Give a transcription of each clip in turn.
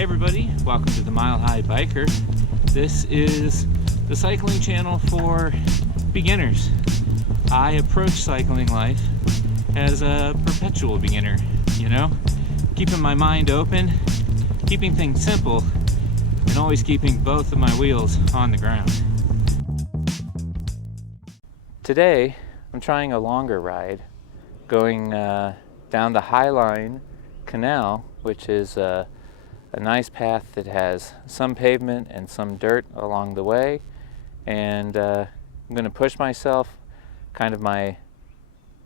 Hey everybody, welcome to the Mile High Biker. This is the cycling channel for beginners. I approach cycling life as a perpetual beginner, keeping my mind open, keeping things simple, and always keeping both of my wheels on the ground. Today, I'm trying a longer ride, going down the High Line Canal, which is a nice path that has some pavement and some dirt along the way. And I'm going to push myself. Kind of my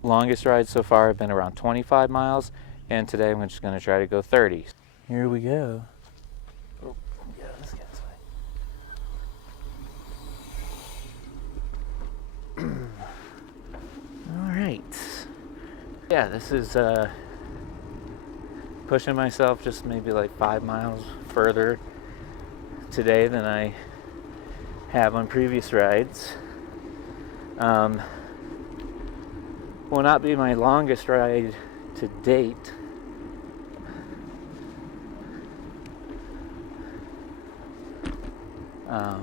longest ride so far have been around 25 miles, and today I'm just going to try to go 30. Here we go. Oh, yeah, let's get this way. All right. Yeah, this is pushing myself just maybe like 5 miles further today than I have on previous rides. Will not be my longest ride to date. High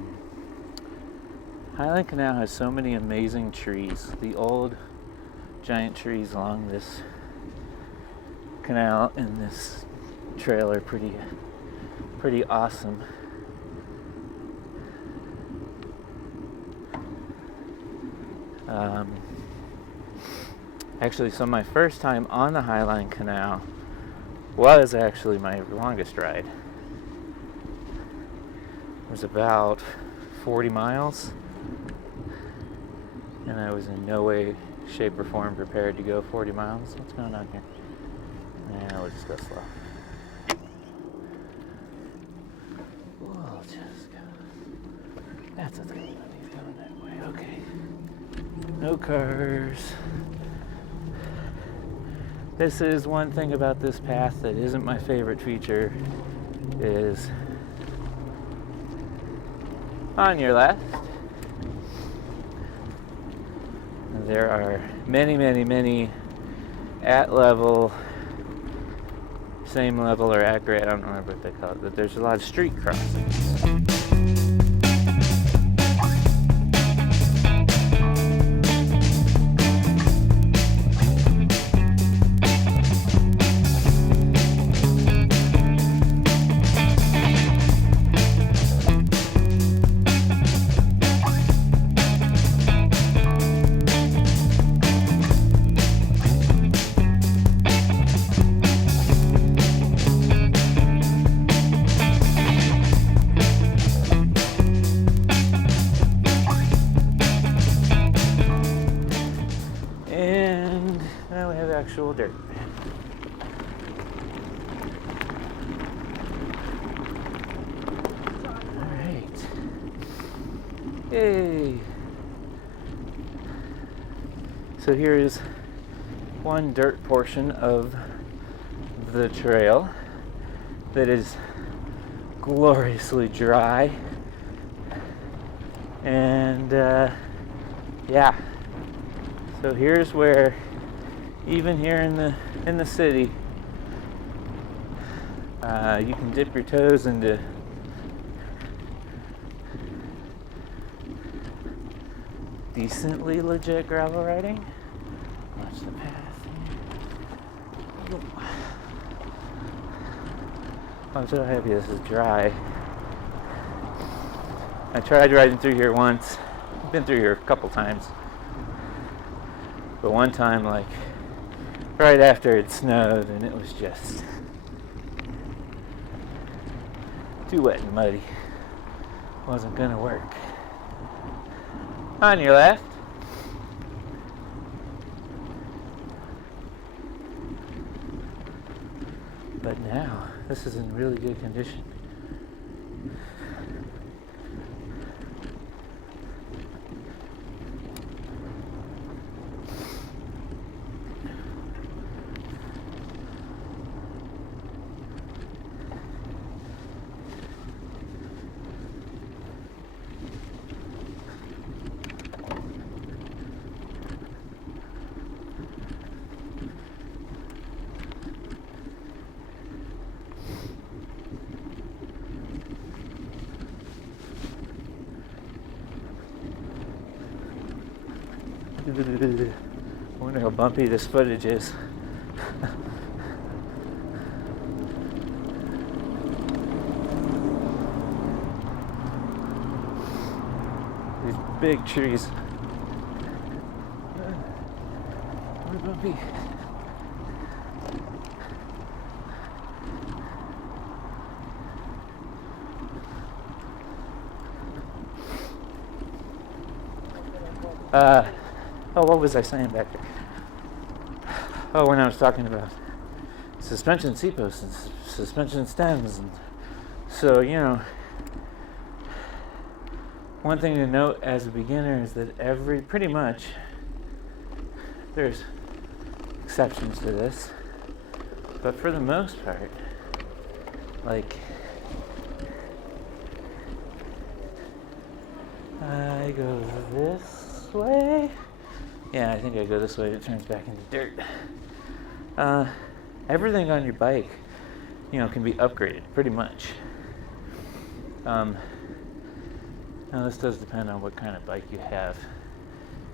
Line Canal has so many amazing trees. The old giant trees along this canal and this trail are pretty awesome. Actually, so my first time on the High Line Canal was actually my longest ride. It was about 40 miles, and I was in no way, shape, or form prepared to go 40 miles. What's going on here? Yeah, we'll just go slow. We'll just go. That's a thing. He's going that way. Okay. No cars. This is one thing about this path that isn't my favorite feature, is on your left there are many at level, same level, or at grade, I don't remember what they call it, but there's a lot of street crossings. Actual dirt. All right. Yay. So here is one dirt portion of the trail that is gloriously dry. And yeah. So here's where, even here in the city, you can dip your toes into decently legit gravel riding. Watch the path. I'm so happy this is dry. I tried riding through here once. I've been through here a couple times. But one time, like, right after it snowed, and it was just too wet and muddy. Wasn't gonna work. On your left. But now, this is in really good condition. I wonder how bumpy this footage is. These big trees. Really bumpy. What was I saying back there? Oh, when I was talking about suspension seat posts and suspension stems, and so one thing to note as a beginner is that pretty much there's exceptions to this, but for the most part, like I go this way. Yeah, I think I go this way. It turns back into dirt. Everything on your bike, can be upgraded pretty much. Now this does depend on what kind of bike you have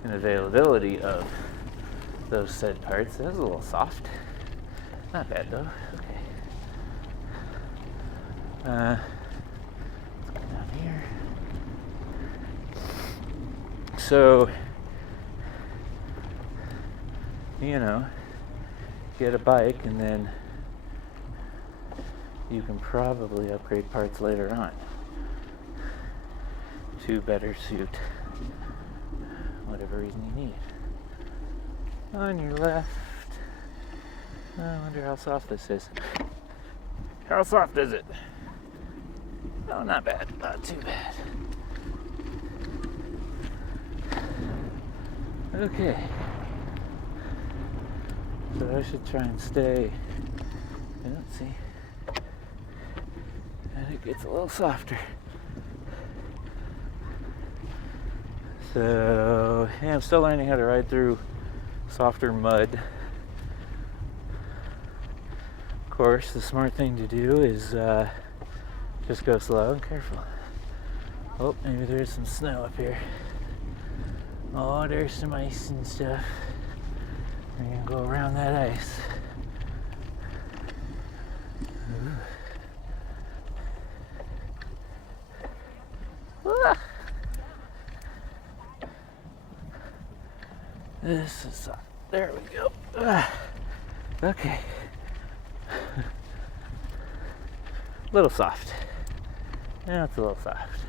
and availability of those said parts. That was a little soft. Not bad though. Okay. Let's go down here. So, get a bike and then you can probably upgrade parts later on to better suit whatever reason you need. On your left, I wonder how soft this is. How soft is it? Oh, not bad, not too bad. Okay. So I should try and stay. Let's see. And it gets a little softer. So, yeah, I'm still learning how to ride through softer mud. Of course, the smart thing to do is just go slow and careful. Oh, maybe there's some snow up here. Oh, there's some ice and stuff. We're gonna go around that ice. Ah. This is there we go. Okay. A little soft. Yeah, it's a little soft.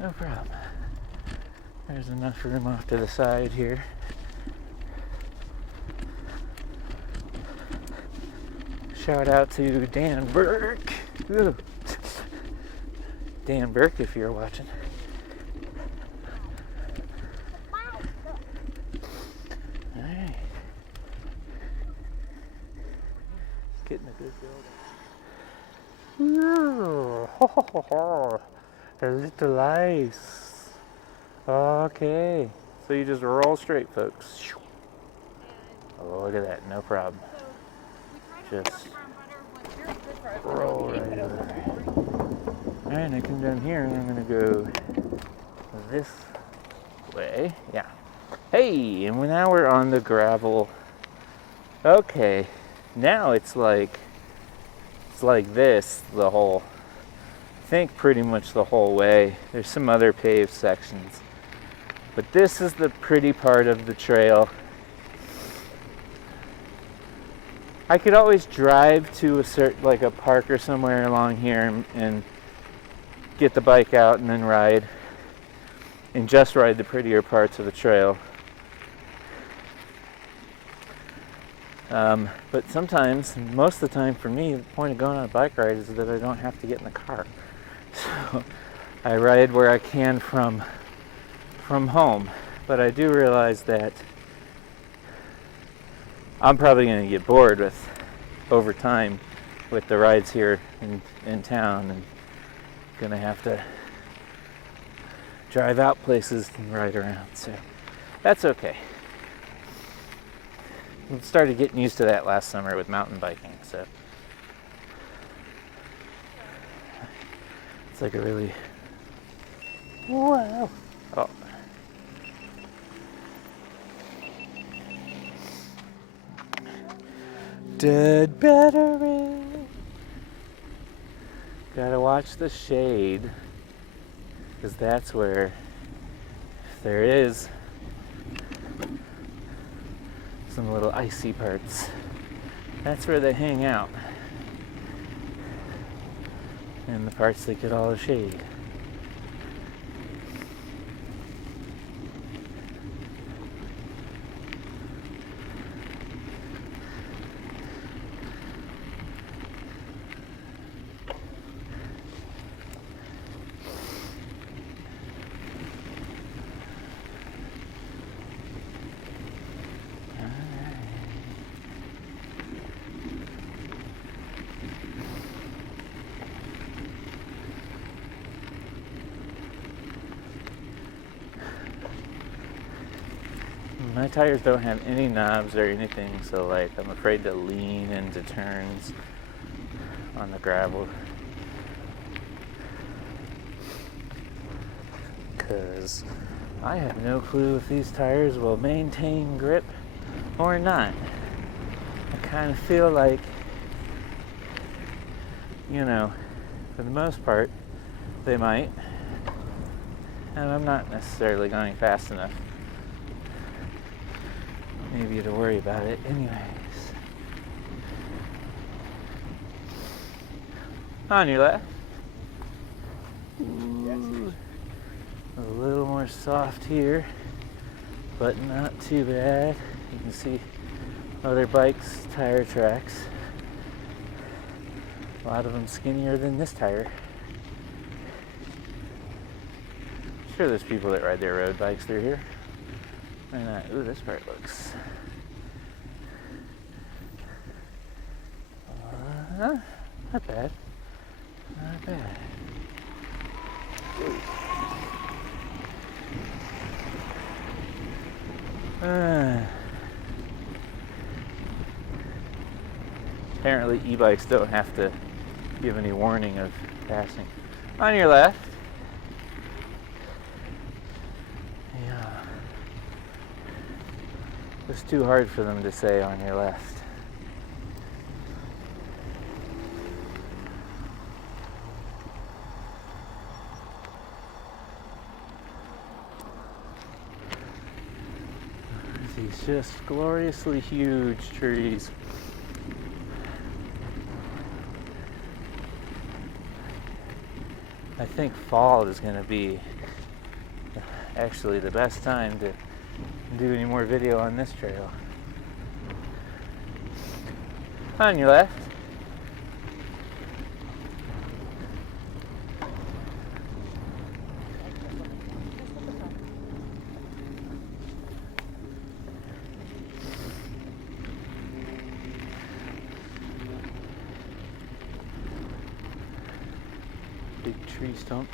No problem. There's enough room off to the side here. Shout out to Dan Burke. Ooh. Dan Burke, if you're watching. Alright. Getting a good build. Ooh. A little ice. Okay. So you just roll straight, folks. Oh, look at that. No problem. Just roll right over. Alright, I come down here and I'm going to go this way. Yeah. Hey, and now we're on the gravel. Okay. Now it's like this the whole, I think pretty much the whole way. There's some other paved sections. But this is the pretty part of the trail. I could always drive to a park or somewhere along here and get the bike out and then ride and just ride the prettier parts of the trail. But sometimes, most of the time for me, the point of going on a bike ride is that I don't have to get in the car. So I ride where I can from home. But I do realize that I'm probably going to get bored over time with the rides here in town, and going to have to drive out places and ride around. So that's okay. I started getting used to that last summer with mountain biking. So It's like a really... Wow! Oh. Dead battery! Gotta watch the shade, because that's where, if there is some little icy parts, that's where they hang out. And the parts that get all the shade. My tires don't have any knobs or anything, so like I'm afraid to lean into turns on the gravel, because I have no clue if these tires will maintain grip or not. I kind of feel like, you know, for the most part they might, and I'm not necessarily going fast enough maybe to worry about it anyways. On your left. Ooh. A little more soft here, but not too bad. You can see other bikes' tire tracks. A lot of them skinnier than this tire. Sure, there's people that ride their road bikes through here. Why not? Ooh, this part looks... not bad. Not bad. Apparently e-bikes don't have to give any warning of passing. On your left. Yeah. It's too hard for them to say on your left. These just gloriously huge trees. I think fall is going to be actually the best time to do any more video on this trail. On your left. Big tree stump.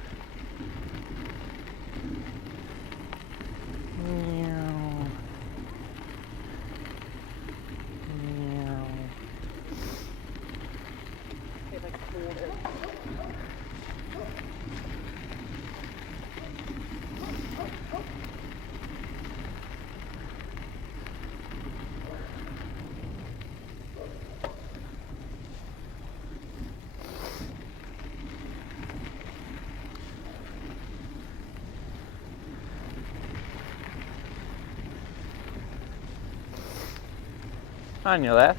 Meow. Meow. On your left.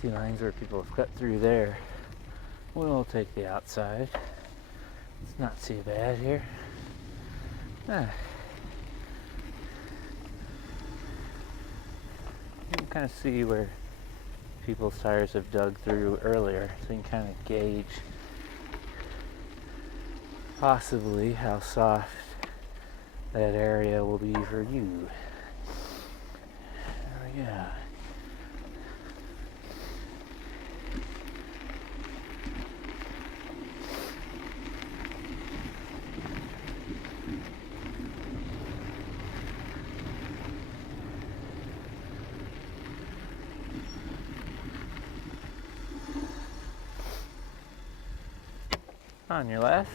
See lines where people have cut through there. We'll take the outside. It's not too bad here. You can kind of see where people's tires have dug through earlier, so you can kind of gauge possibly how soft that area will be for you. There we go. On your left.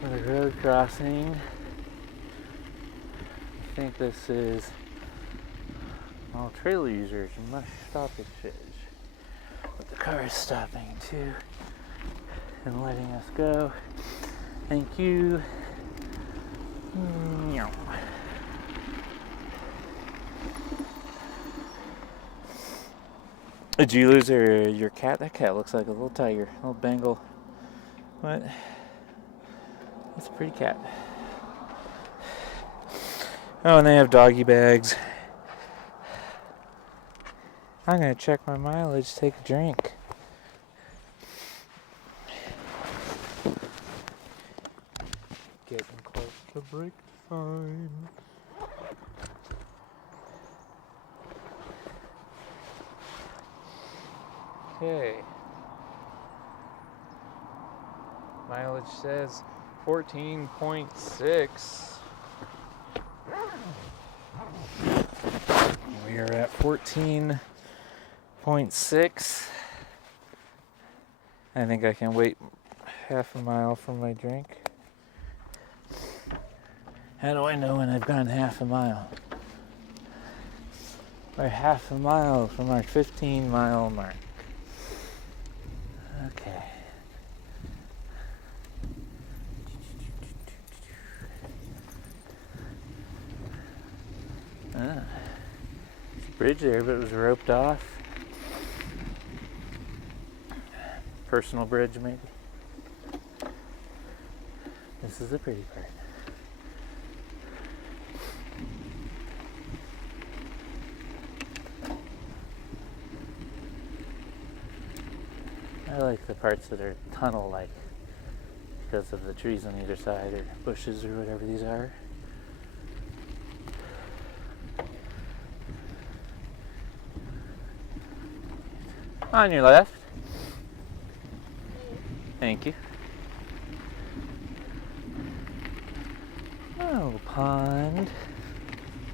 With a road crossing. I think this is all trail users must stop and fish. But the car is stopping too and letting us go. Thank you. Meow. Did you lose your cat? That cat looks like a little tiger, a little Bengal. What? That's a pretty cat. Oh, and they have doggy bags. I'm gonna check my mileage, take a drink. Getting close to break time. Okay. Mileage says 14.6. We are at 14.6. I think I can wait half a mile for my drink. How do I know when I've gone half a mile? We're half a mile from our 15-mile mark. Okay. Bridge there, but it was roped off. Personal bridge, maybe. This is the pretty part. I like the parts that are tunnel-like because of the trees on either side, or bushes, or whatever these are. On your left. Thank you. Oh, pond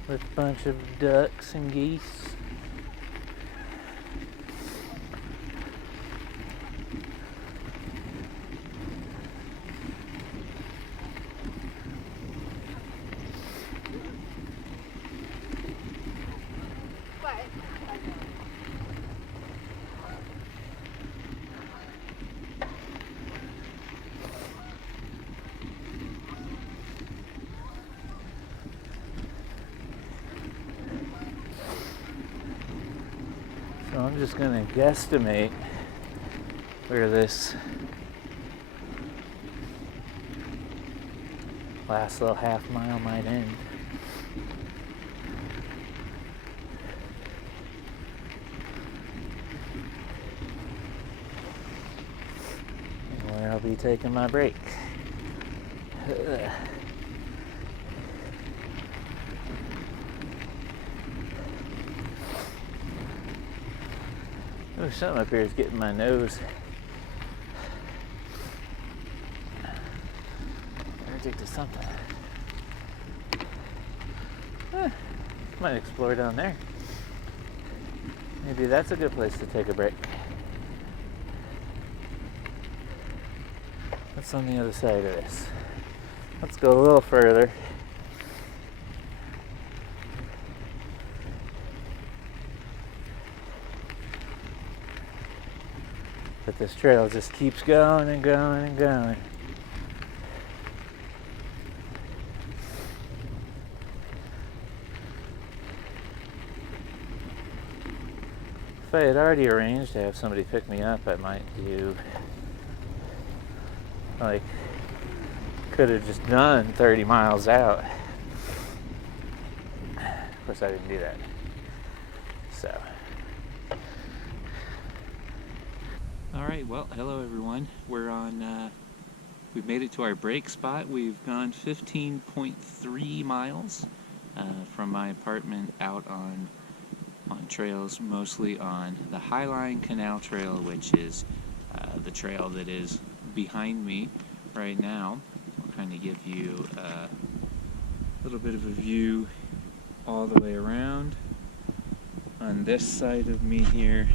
with a bunch of ducks and geese. So I'm just going to guesstimate where this last little half mile might end. And where I'll be taking my break. Oh, something up here is getting my nose. Allergic to something. Might explore down there. Maybe that's a good place to take a break. What's on the other side of this? Let's go a little further. But this trail just keeps going and going and going. If I had already arranged to have somebody pick me up, I might do, like, could have just done 30 miles out. Of course, I didn't do that. So. All right, well, hello everyone. We're on, we've made it to our break spot. We've gone 15.3 miles from my apartment out on trails, mostly on the High Line Canal Trail, which is the trail that is behind me right now. I'll kind of give you a little bit of a view all the way around. On this side of me here,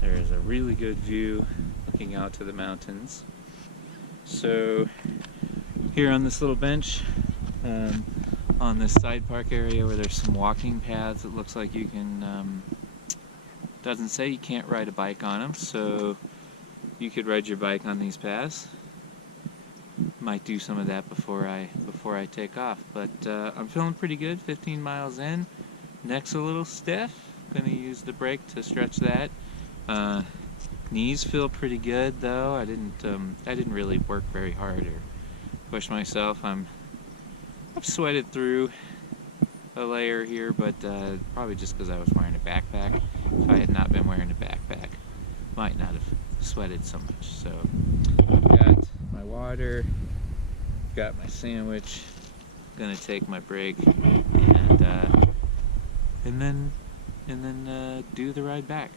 there is a really good view looking out to the mountains. So here on this little bench, on this side park area where there's some walking paths, it looks like you can, doesn't say you can't ride a bike on them, so you could ride your bike on these paths. Might do some of that before I take off, but I'm feeling pretty good. 15 miles in, neck's a little stiff. Gonna use the brake to stretch that. Knees feel pretty good though. I didn't really work very hard or push myself. I've sweated through a layer here, but probably just because I was wearing a backpack. If I had not been wearing a backpack, might not have sweated so much. So I've got my water, got my sandwich, gonna take my break, and then do the ride back.